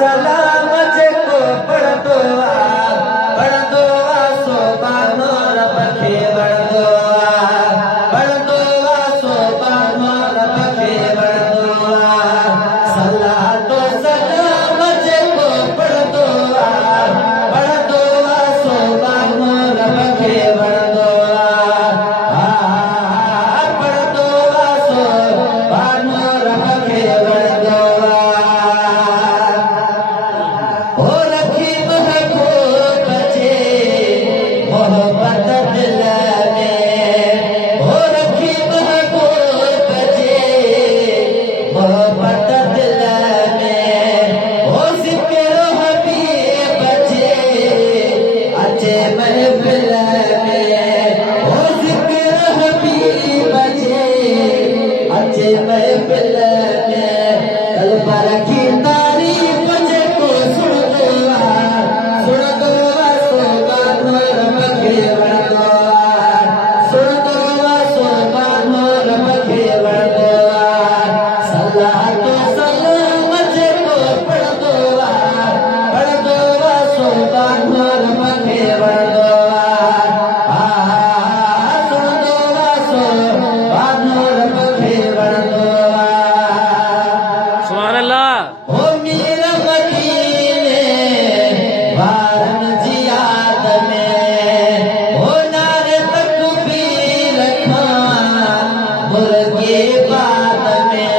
सलाम जेको पढ़ंदो आ सो बानो रब खे वणंदो आ पढ़ंदो आ सो बानो रब खे वणंदो आ सलातो सलाम जेको पढ़ंदो आ सो बानो रब खे वणंदो आ पढ़ंदो आ सो बानो रब खे वणंदो हो रखी महबूब जे मोहब्बत दिल में हो रखी महबूब जे मोहब्बत दिल में हो ज़िक्र हबीब जे अचे महफिल में हो ज़िक्र हबीब जे अचे महफिल में कल्ब रखी तारीफ़ जेको सुणंदो आ सो बानो रब खे वणंदो आ सुणंदो आ सो बानो रब खे वणंदो आ सलातो सलाम जेको पढ़ंदो आ सो बानो रब खे वणंदो आ सुणंदो आ सो बानो रब खे वणंदो आ सुभान अल्लाह। हो मीर मदीने वारन जी याद में हो नारे तकबीर खां मुर्गे बाद में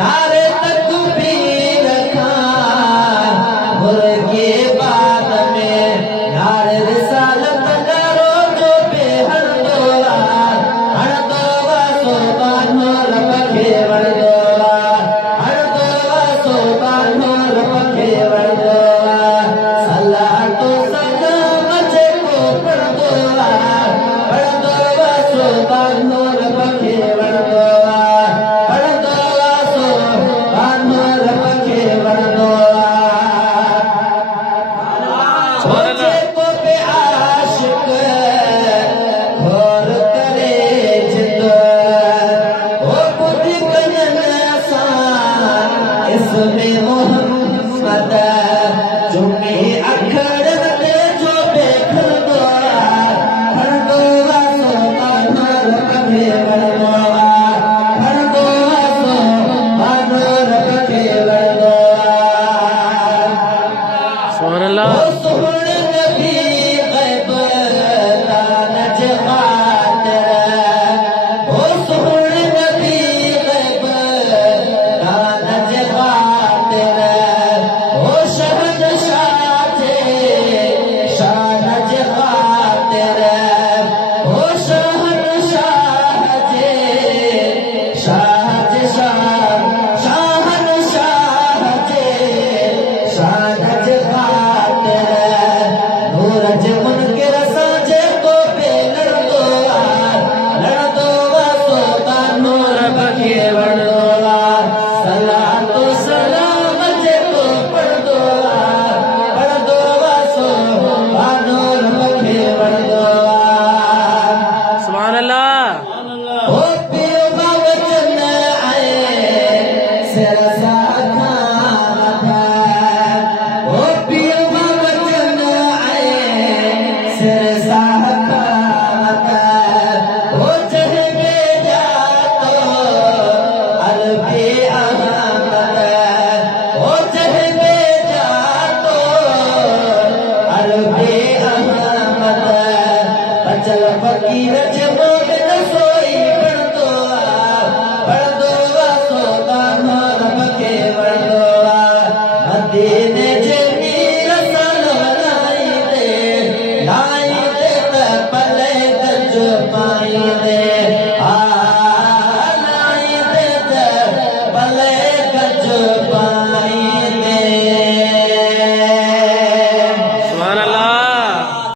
नारे तकबीर खां मुर्गे बाद में नारे रिसालत नारो जो बेहंदो आ सो बानो रब खे वणंदो आ सो बानो रब खे वणंदो आ सलातो सलाम जेको पढ़ंदो आ सो बानो रब खे वणंदो आ सो बानो रब खे वणंदो सुभान अल्लाह। जेको बि आशिक घोर करे जिंद हो ॿुधी कनि असां इसमें मोहम्मद